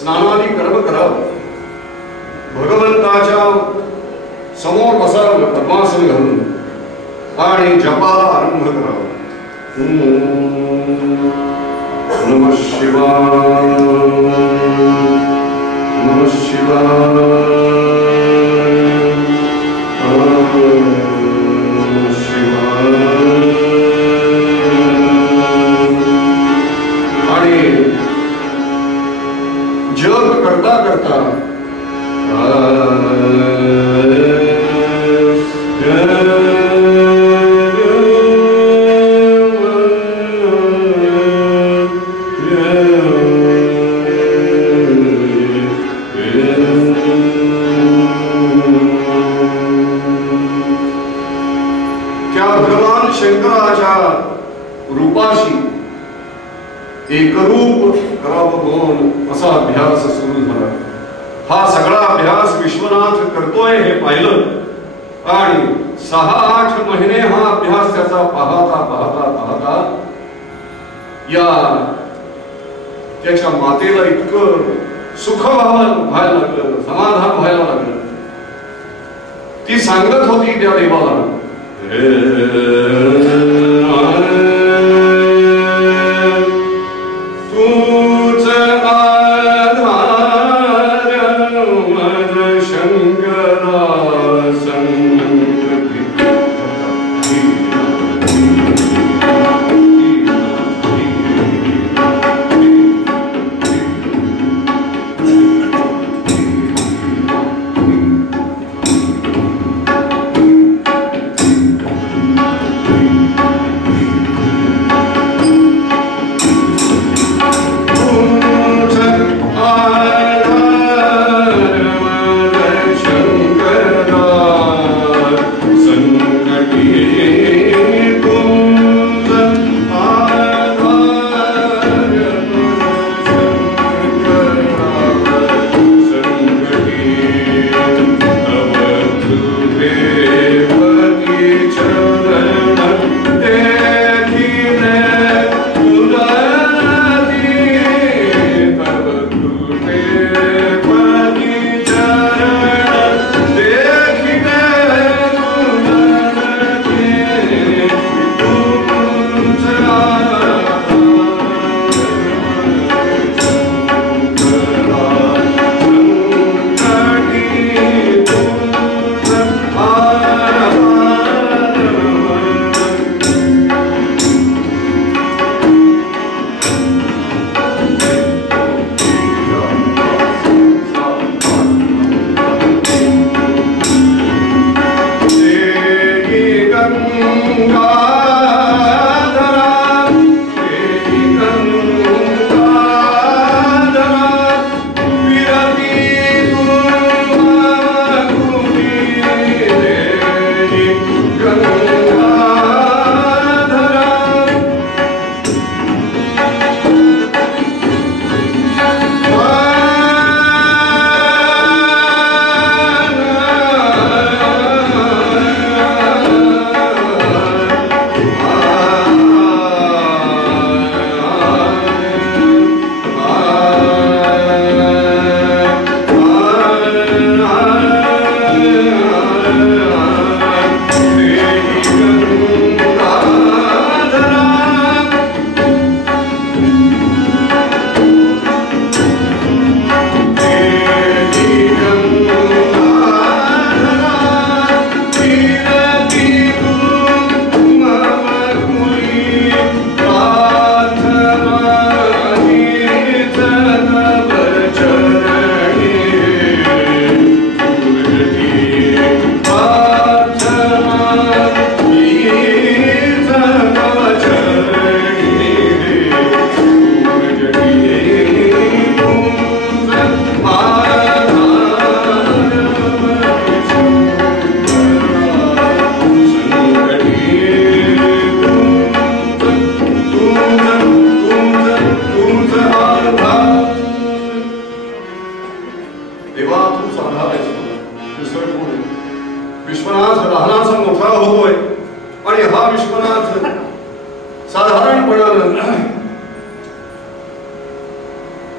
स्नानादी कर्म करावं, भगवंताच्या समोर बसावं पद्मासन घालून आणि जपाला आरंभ करावा. नमः शिवाय, नमः शिवाय, नमः शिवाय. आणि जप करता करता रूपाशी एकरूप करावं असा अभ्यास सुरू झाला. हा सगळा अभ्यास विश्वनाथ करतोय हे पाहिलं आणि 6-8 महिने हा अभ्यास त्याचा पाहता पाहता पाहता या त्याच्या मातेला इतकं सुख व्हायला लागलं, समाधान व्हायला लागलं. ती सांगत होती त्या देवाला,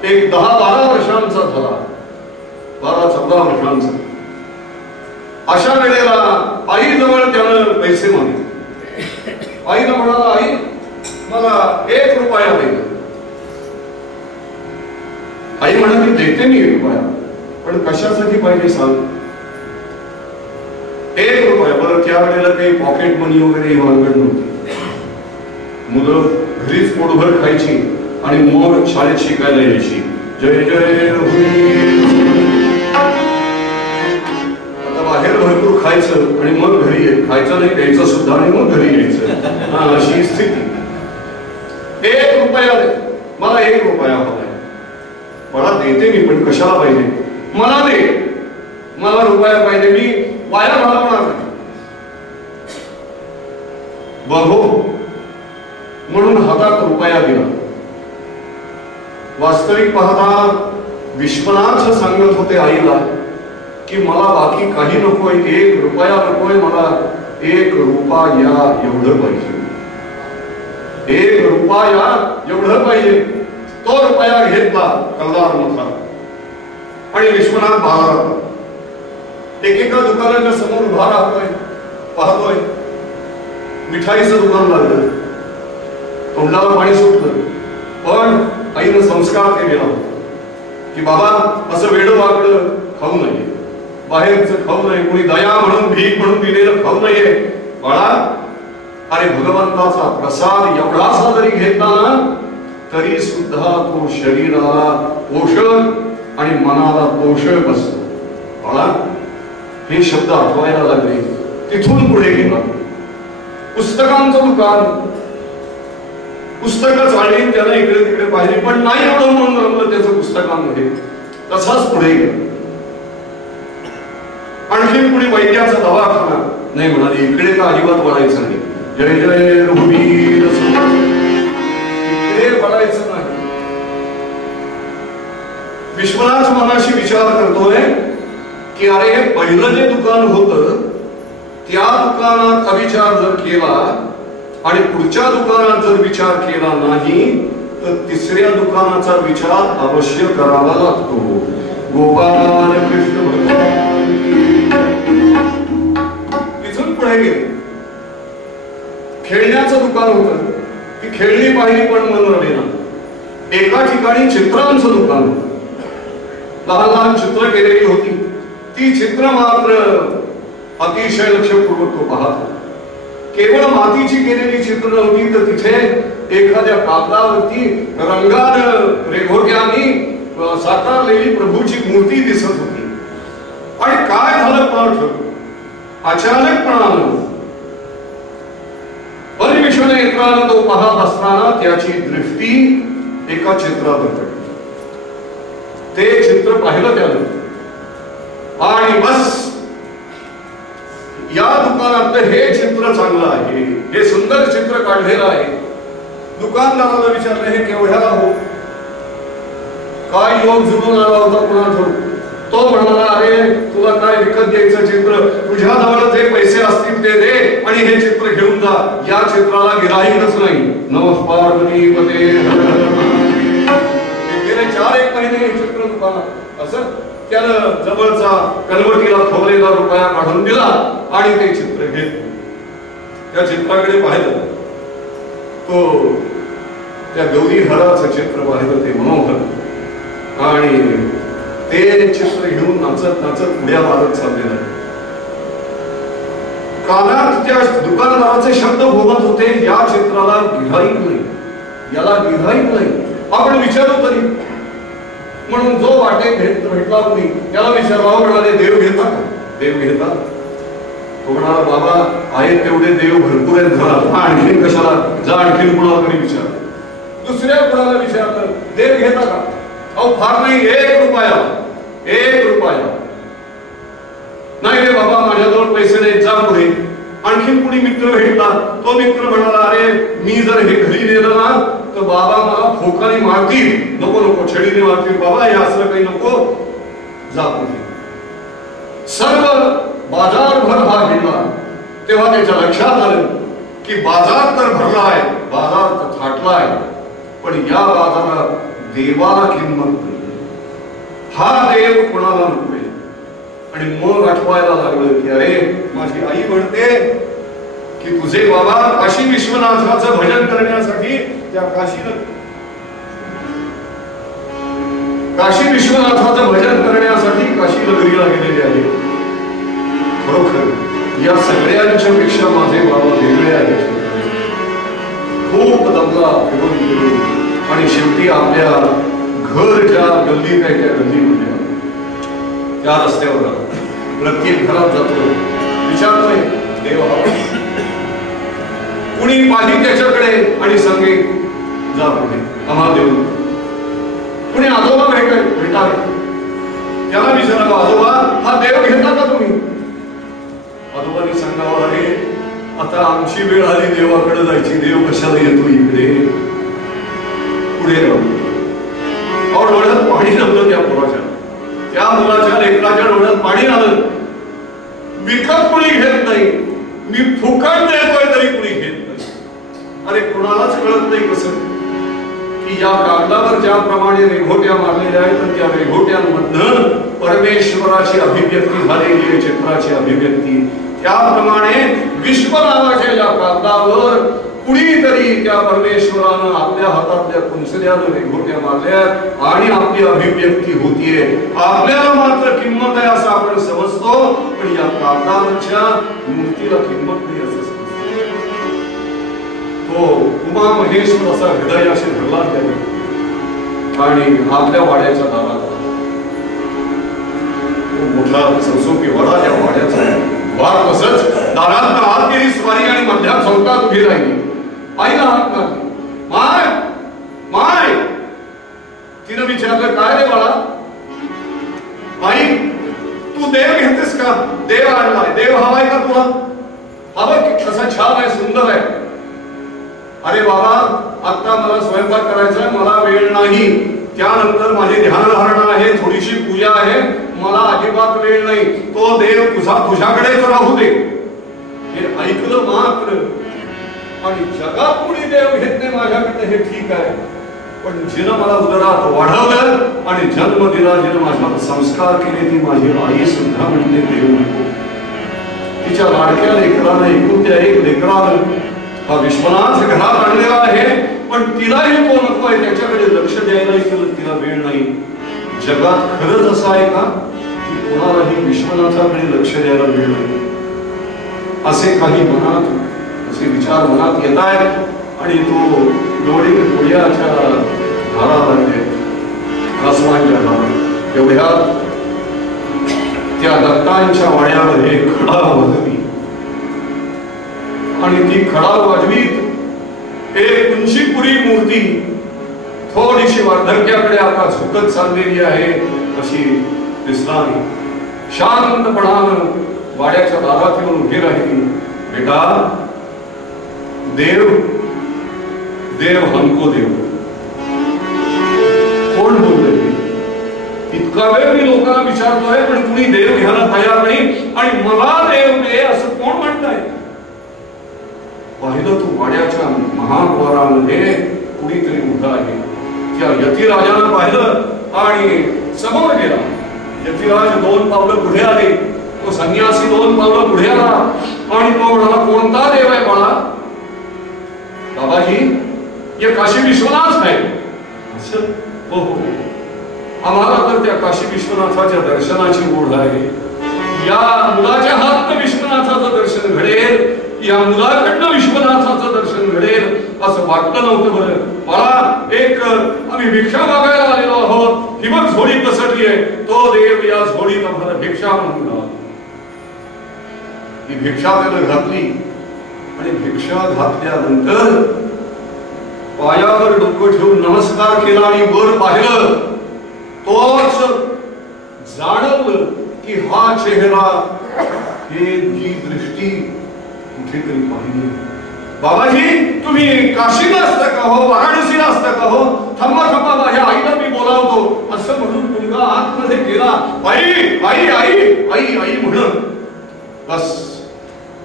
एक 10-12 वर्षांचा झाला, 12-14 वर्षांचा. अशा वेळेला आईजवळ त्यानं पैसे मागितले. आईला म्हणाला, आई मला 1 रुपया पाहिजे. आई म्हणाली, देते मी 1 रुपया, पण कशासाठी पाहिजे सांग. 1 रुपया. बरं, त्यावेळेला काही पॉकेट मनी वगैरे भानगड नव्हती. मुलं घरीच पोटभर खायची आणि मग शाळेत शिकायला यायची. जय जय. आता बाहेर भरपूर खायचं आणि मग घरी खायचं नाही, प्यायचं सुद्धा आणि मग घरी यायचं, अशी स्थिती. 1 रुपया दे, मला 1 रुपया हवाय. मला देते मी, पण कशाला पाहिजे. मला दे, मला रुपया पाहिजे, मी वाया घालवणार नाही. बघो म्हणून हातात रुपया दिला. वास्तविक पाहता विश्वनाथ सांगत होते आईला की मला बाकी काही नकोय, 1 रुपया नकोय, मला 1 रुपया एवढं पाहिजे. 1 रुपया एवढं पाहिजे. तो रुपया घेतला कल्लार मोठा आणि विश्वनाथ बाजारात एकेका दुकानाच्या समोर उभा राहतोय, पाहतोय. मिठाईचं दुकान लागलं, तोंडाला पाणी सुटलं. पण आईनं संस्कार केलेला की बाबा असं वेडं वाकडं खाऊ नये, बाहेरचं खाऊ नये, कोणी दया म्हणून भीक म्हणून दिलेलं खाऊ नये. बाळा, अरे भगवंताचा प्रसाद एवढासा जरी घेतला ना तरी सुद्धा तो शरीराला पोषक आणि मनाला पोषक असतो. बाळा, हे शब्द आठवायला लागले. तिथून पुढे गेला. पुस्तकांचं दुकान, पुस्तकं चालली, त्याला इकडे तिकडे पाहिजे, पण नाही एवढं म्हणून रमलं त्याचं पुस्तकांमध्ये. तसाच पुढे गेला. आणखी पुढे वैद्याचा दवाखाना. नाही म्हणाले, इकडे का अजिबात वळायचं नाही. जय जय रघुवीर, इकडे वळायचं नाही. विश्वनाथ मनाशी विचार करतोय की अरे, पहिलं जे दुकान होतं त्या दुकानात अविचार जर केला आणि पुढच्या दुकानात जर विचार केला नाही तर तिसऱ्या दुकानाचा विचार अवश्य करावा लागतो. गोपाल कृष्ण भगवान. तिथून पुढे गेले. खेळण्याचं दुकान होतं. ती खेळणी पाहिली पण मन रमेना. एका ठिकाणी चित्रांचं दुकान होतं. लहान लहान चित्र केलेली होती. ती चित्र मात्र अतिशय लक्षपूर्वक तो पाहत. केवळ मातीची केलेली चित्र नव्हती, तर तिथे एखाद्या कागदावरती रंगानं रेघोट्यानी साकारलेली प्रभूची मूर्ती दिसत होती. आणि काय झालं कोणाला ठरलं. अचानकपणानं परिविषण नेत्रानं तो पाहत असताना त्याची दृष्टी एका चित्रावर पडली. ते चित्र पाहिलं त्यानं आणि बस, या दुकानातलं हे चित्र चांगलं आहे, हे सुंदर चित्र काढलेलं आहे. दुकानदाराला विचारलं, हे केवढ्याला हो, काय योग जुळून आला होता कुणाला. तो म्हणाला, अरे तुला काय विकत द्यायचं चित्र, तुझ्या जवळ जे पैसे असतील ते दे आणि हे चित्र घेऊन जा. या चित्राला गिराईकच नाही. नमः पार्वतीपते. गेले 4-1 महिने हे चित्र दुकानात असं त्यानं जवळचा कलवटीला खोवलेला रुपया काढून दिला आणि ते चित्र घेतलं. त्या चित्राकडे पाहिलं. तो त्या गौरी हराचं चित्र पाहिलं, ते मनोहर, आणि ते चित्र घेऊन नाचत नाचत उड्या मारत चाललेला. कानात त्या दुकानदाराचे शब्द भोगत होते, या चित्राला गिऱ्हाईक नाही, याला गिऱ्हाईक नाही, आपण विचारू तरी. म्हणून जो वाटे भेटला कोणी त्याला विचारला, म्हणाले देव घेता का, देव घेता. तो म्हणाला, बाबा आहेत तेवढे देव भरपूर आहेत घरात, आणखीन कशाला, जा आणखीन कुणाला तरी विचार. दुसऱ्या कुणाला विचारलं, देव घेता का. अहो फार नाही, 1 रुपया, 1 रुपया. नाही रे बाबा, माझ्याजवळ पैसे नाही, जा पुढे. आणखीन कुणी मित्र भेटला. तो मित्र म्हणाला, अरे मी जर हे घरी नेलं ना तर बाबा मला फोकाने मारतील. नको नको, छडीने मारतील बाबा, हे असलं काही नको, जा पुढे. सर्व बाजारभर हा गेला. तेव्हा त्याच्या लक्षात आलं की बाजार तर भरलाय, बाजार तर थाटलाय, पण या बाजारात देवाला किंमत नाही. हा देव कोणाला नकोय. आणि मग आठवायला लागलं की अरे माझी आई म्हणते की तुझे बाबा काशी विश्वनाथाचं भजन करण्यासाठी त्या काशी विश्वनाथाचं भजन करण्यासाठी काशी नगरीला गेलेले आहे. खरोखर या सगळ्यांच्या पेक्षा माझे बाबा वेगळे आहेत. खूप दमला फिरून फिरून आणि शेवटी आपल्या घर ज्या गल्लीत आहे त्या गल्लीमध्ये त्या रस्त्यावर प्रत्येक घरात जातोय, विचारतोय देव हवा. कुणी पाहिली त्याच्याकडे आणि सांगे जा पुढे आम्हाला देऊ. कुणी आजोबा भेटावे त्याला विचारावं आजोबा हा देव घेता का तुम्ही. आजोबांनी सांगावं अरे आता आमची वेळ आली देवाकडे जायची, देव कशाला येतो इकडे. पुढे राहू डोळ्यात पाणी नव्हतं त्या मुलाच्या लेकराच्या डोळ्यात पाणी आलं. विकत कुणी घेत नाही, मी फुकट देतोय तरी कुणी घेत नाही. अरे कुणालाच कळत नाही कसं की या कागदावर ज्याप्रमाणे रेघोट्या मारलेल्या आहेत त्या रेघोट्यांमधनं परमेश्वराची अभिव्यक्ती झालेली आहे, चित्राची अभिव्यक्ती. त्याप्रमाणे विश्व नावाच्या या कागदावर कुणीतरी त्या परमेश्वरानं आपल्या हातातल्या कुंचल्यानं रेघोट्या मारल्या आणि आपली अभिव्यक्ती होतीये. आपल्याला मात्र किंमत आहे असं आपण समजतो, पण या कागदावरच्या मूर्तीला किंमत नाही असं समजतो. तो उमा महेश्वर असा हृदयाशी भरला त्याने आणि आपल्या वाड्याच्या दारात मोठा संसोपी वडा या वाड्याचा वार तसंच दारात आत गेली स्वारी आणि मध्या चौकात उभी राहिली. आईला हात मारली. माय माय तिनं विचारलं काय रे बाळा. आई तू देव घेतेस का. देव आणलाय. देव हवाय का तुला. हवं कसा छान आहे सुंदर आहे. अरे बाबा आता मला स्वयंपाक करायचा मला वेळ नाही. त्यानंतर माझे ध्यानधारणा आहे, थोडीशी पूजा आहे, मला अजिबात वेळ नाही. तो देव तुझ्याकडेच राहू दे. हे ऐकलं मात्र आणि जगात कुणी देव घेत नाही माझ्याकडे हे ठीक आहे, पण जिनं मला उदरात वाढवलं आणि जन्म दिला, जिनं माझ्यावर संस्कार केले ती माझी आई सुद्धा म्हणते देव नको. तिच्या लाडक्या लेकरानं एकुलत्या एक लेकरानं हा विश्वनाथ घरात आणलेला आहे, पण तिलाही तो नको आहे. त्याच्याकडे लक्ष द्यायलाही तिला वेळ नाही. जगात खरंच असं आहे का की कोणालाही विश्वनाथाकडे लक्ष द्यायला वेळ नाही. असे काही मनात असे विचार मनात येत आहेत आणि तो डोळे डोळ्याच्या धारा लागले आसमानच्या धारा. एवढ्यात त्या दत्तांच्या वाड्यामध्ये खडा वाजवी आणि ती खडा वाजवीत एक उंचीपुरी मूर्ती थोडीशी वार्धक्याकडे आता झुकत चाललेली आहे अशी दिसला. शांतपणानं वाड्याच्या दारात येऊन उभी राहिली. बेटा देव देव हमको देव. कोण बोलतोय. इतका वेळ मी लोकांना विचारतोय पण कुणी देव घ्यायला तयार नाही आणि मला देव दे असं कोण म्हणताय. पाहिलं तू वाड्याच्या महाद्वारामध्ये कुणीतरी उभा आहे. त्या यतिराजानं पाहिलं आणि समोर गेला. यतिराज 2 पावलं पुढे आले. तो संन्यासी 2 पावलं पुढे आला आणि तो म्हणाला कोणता देव आहे बाळा. बाबाजी ये काशी विश्वनाथ आहे. असं हो हो आम्हाला तर त्या काशी विश्वनाथाच्या दर्शनाची ओढ आहे. या मुलाच्या हातनं विश्वनाथाचं दर्शन घडेल, या मुलाकडनं विश्वनाथाचं दर्शन घडेल असं वाटलं नव्हतं. बरं बाळा एक आम्ही भिक्षा मागायला आलेलो आहोत. ही बघ झोळी पसरली आहे. तो देव या झोळीत आम्हाला भिक्षा म्हणून घाल. ही भिक्षा त्यानं घातली आणि भिक्षा घातल्यानंतर पायावर डोकं ठेवून नमस्कार केला आणि वर पाहिलं. तोच जाणवलं की हा चेहरा ही दृष्टी कुठेतरी पाहिली. बाबाजी तुम्ही काशीला असता का हो, वाराणसीला असता का हो. थांबा थांबा माझ्या आईला मी बोलावतो असं म्हणून मुलगा आतमध्ये गेला. आई आई आई आई आई म्हणून बस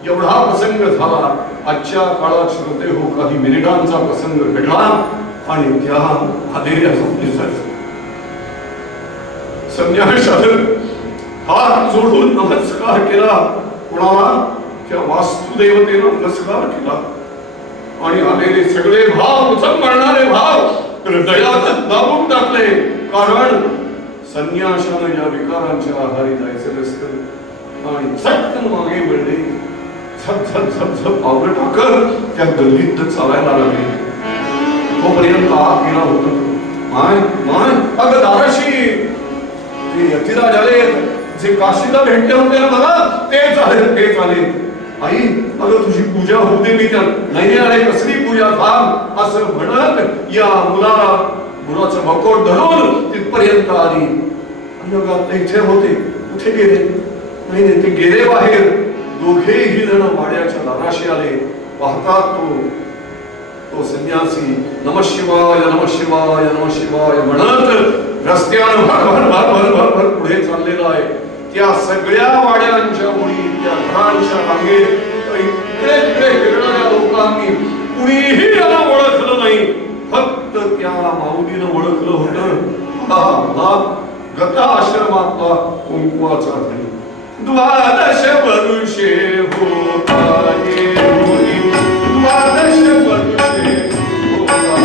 एवढा प्रसंग झाला. आजच्या काळात श्रोते हो काही मिनिटांचा प्रसंग घडला. आणि त्या आलेल्या संन्याशानं हात जोडून नमस्कार केला. कुणाला? त्या वास्तुदेवतेनं नमस्कार केला. आणि आलेले सगळे भाव उचंबळणारे भाव हृदयात दाबून टाकले. कारण संन्याशानं या विकारांच्या आहारी जायचं नसतं. आणि चटकन मागे वळले. झप झप झप झप पावलं टाकत त्या गल्लीत चालायला लागले. तोपर्यंत आत गेला होता. माय माय अगं दाराशी ते यतिराज आले, जे काशीला भेटले होते ना मला, तेच आले तेच आले. आई अगं तुझी पूजा होऊ दे. मी त्या नाही आले कसली पूजा थांब असं म्हणत या मुलाचं बकोट धरून तिथपर्यंत आली. आणि इथे होते, कुठे गेले? नाही ते गेले बाहेर. दोघेही जण वाड्याच्या दाराशी आले. पाहतात तो संन्यासी नमः शिवाय नमः शिवाय नमः शिवाय म्हणत रस्त्यानं भर भर भर भर भर पुढे चाललेला आहे. त्या सगळ्या वाड्यांच्या मुली, त्या घरांच्या रांगेत इकडे तिकडे फिरणाऱ्या लोकांनी कुणीही याला ओळखलं नाही. फक्त त्या माऊलीनं ओळखलं होतं. गता आश्रमातला कुंकवाचा धनी. द्वादश वर्षे होता ये मुली, द्वादश वर्षे होता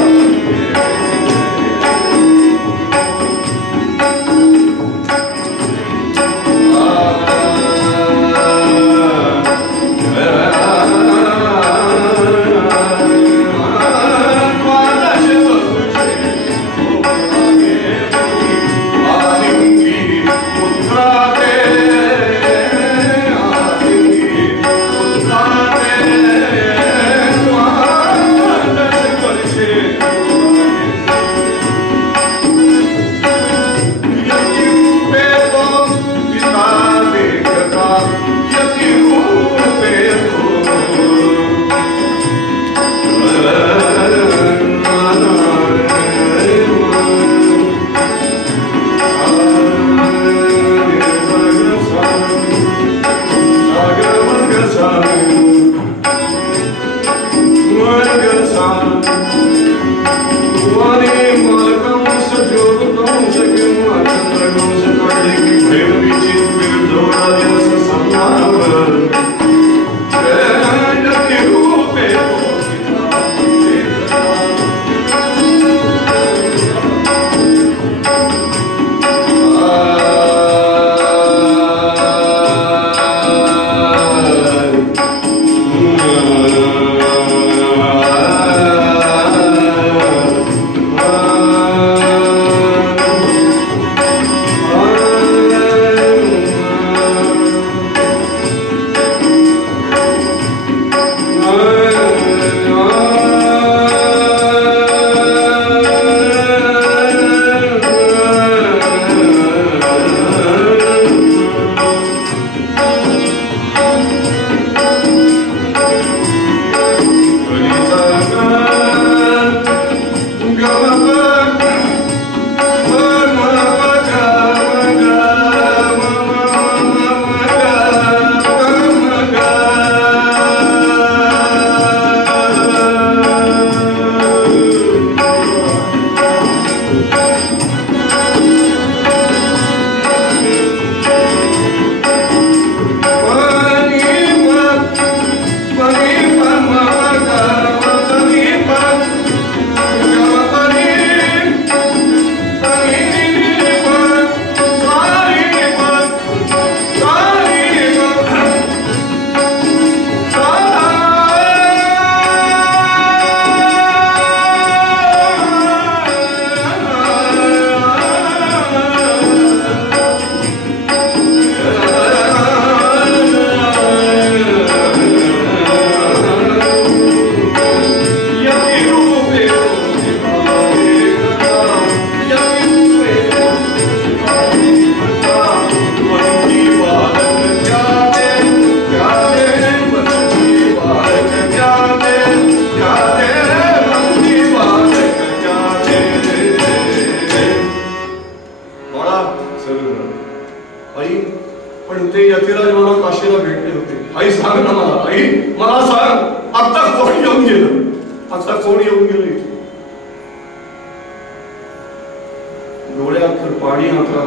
पाणी आता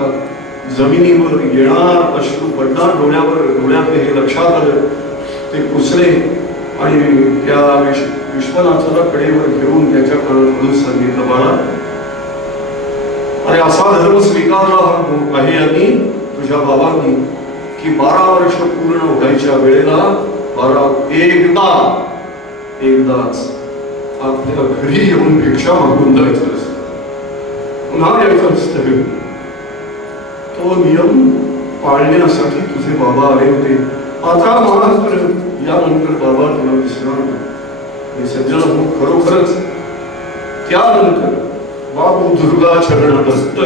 जमिनीवर येणार, अश्रू पडणार डोळ्यावर, डोळ्यात हे लक्षात आलं. ते पुसले आणि त्या विश्वनाथाला कडेवर घेऊन त्याच्या कानातून सांगितलं, बाळा अरे असा धर्म स्वीकारला आहे यांनी तुझ्या बाबांनी की 12 वर्ष पूर्ण व्हायच्या वेळेला एकदाच आपल्या घरी येऊन भिक्षा मागून जायचं असतं, पुन्हा यायचं असतं. तो नियम पाळण्यासाठी तुझे बाबा आले होते. आता मात्र यानंतर बाबा तुला दिसणार नाही. सज्जन खरोखरच त्यानंतर बाबू दुर्गा चरण दत्त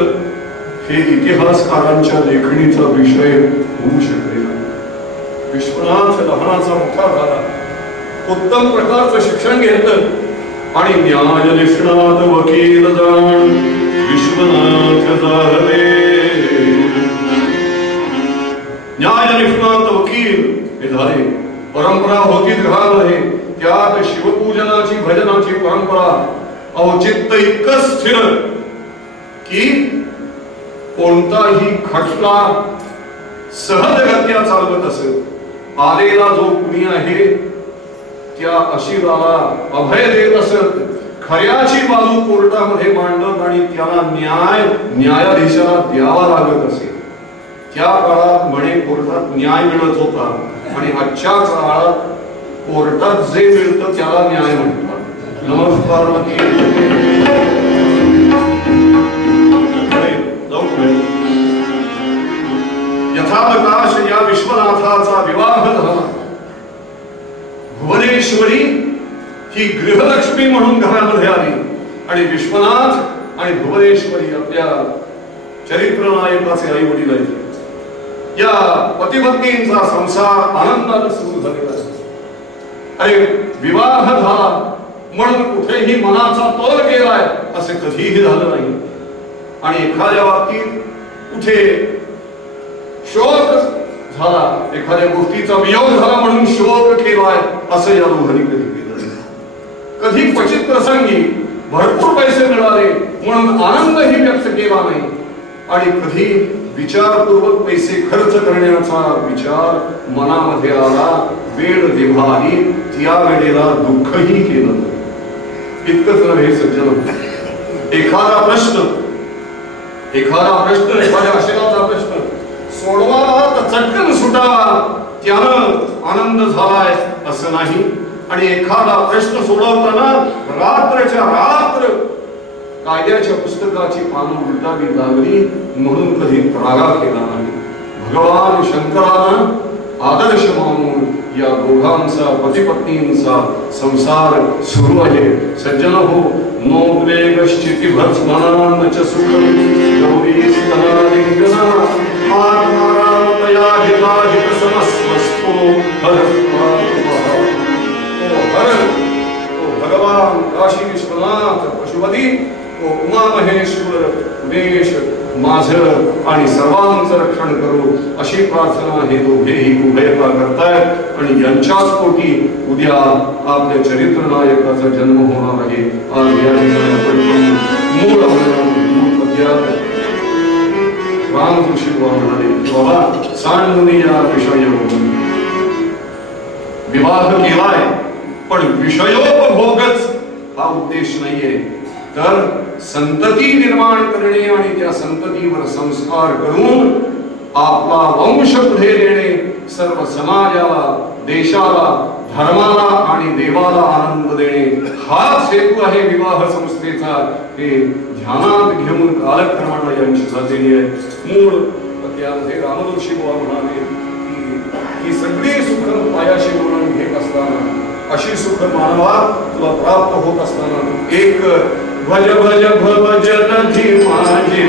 हे इतिहासकारांच्या लेखणीचा विषय होऊ शकले नाही. विश्वनाथ लहानाचा मोठा झाला, उत्तम प्रकारचं शिक्षण घेतलं आणि न्याय निष्णात वकील जाण विश्वनाथ झाले. न्याय निष्णात वकील हे झाले. परंपरा होती घरामध्ये, त्यात शिवपूजनाची भजनाची परंपरा, औचित्य इतकं स्थिर की कोणताही खटला सहजगत्या चालवत असत. आलेला जो कुणी आहे त्या अशिलाला अभय देत असत. खऱ्याची बाजू कोर्टामध्ये मांडत आणि त्याला न्यायाधीशाला द्यावा लागत असे. त्या काळात म्हणे कोर्टात न्याय मिळत होता आणि आजच्या काळात कोर्टात जे मिळतं त्याला न्याय म्हणतात. नमस्कार. यथावकाश या विश्वनाथाचा विवाह झाला. भुवनेश्वरी ही गृहलक्ष्मी म्हणून घरामध्ये आली आणि विश्वनाथ आणि भुवनेश्वरी आपल्या चरित्र नायकाचे आई वडील आहेत. या पतिपत्नींचा संसार आनंदाने सुरू झालेला आहे. अरे विवाह झाला म्हणून कुठेही मनाचा तोल गेलाय असे कधीही झालं नाही. आणि एखाद्या बाबतीत कुठे शोक झाला, एखाद्या गोष्टीचा वियोग झाला म्हणून शोक केलाय असं या दोघांनी कधी केलं नाही. कधी क्वचित प्रसंगी भरपूर पैसे मिळाले म्हणून आनंदही व्यक्त केला नाही आणि कधी विचारपूर्वक पैसे खर्च करण्याचा विचार मनामध्ये आला, वेळ जेव्हा आली त्या वेळेला दुःखही केलं. इतकंच नव्हे सज्जन, एखादा प्रश्न एखाद्या आशयाचा प्रश्न सोडवावा तर चटकन सुटावा त्यानं आनंद झालाय असं नाही. आणि एखादा प्रश्न सोडवताना रात्रच्या रात्र कायद्याच्या पुस्तकाची पानं उलटावी लागली म्हणून कधी त्रागा केला नाही. भगवान शंकरानं आदर्श मानून या दोघांचा पतिपत्नींचा संसार सुरू आहे. सज्जन हो, नोग्रेगश्चिति भस्मनान च सुखं गौरी स्तनालिंगना आत्मारामतया हिताहित समस्वस्तो तो भगवान काशी विश्वनाथ पशुपती, तो उमा महेश्वर उमेश माझं आणि सर्वांचं रक्षण करू अशी प्रार्थना हे दोघेही उभयता करतायत. आणि यांच्याच पोटी उद्या आपल्या चरित्र नायकाचा जन्म होणार आहे. आज या ठिकाणी आपण मूळ पद्यात रामकृष्ण म्हणाले की बाबा सांडून या विषयावरून विवाह केलाय पण विषयोपभोगच हा उद्देश नाहीये, तर संतती निर्माण करणे आणि त्या संततीवर संस्कार करून आपला वंश पुढे नेणे, सर्व समाजाला, देशाला, धर्माला आणि देवाला आनंद देणे हाच हेतू आहे विवाह संस्थेचा. हे ध्यानात घेऊन कालक्रमाने यांची झालेली आहे. मूळ पद्यामध्ये रामऋषी म्हणाले की ही सगळी सुख पायाशी म्हणून घेत असताना, अशी सुख मानवा तुला प्राप्त होत असताना एक भज भज भजन माझे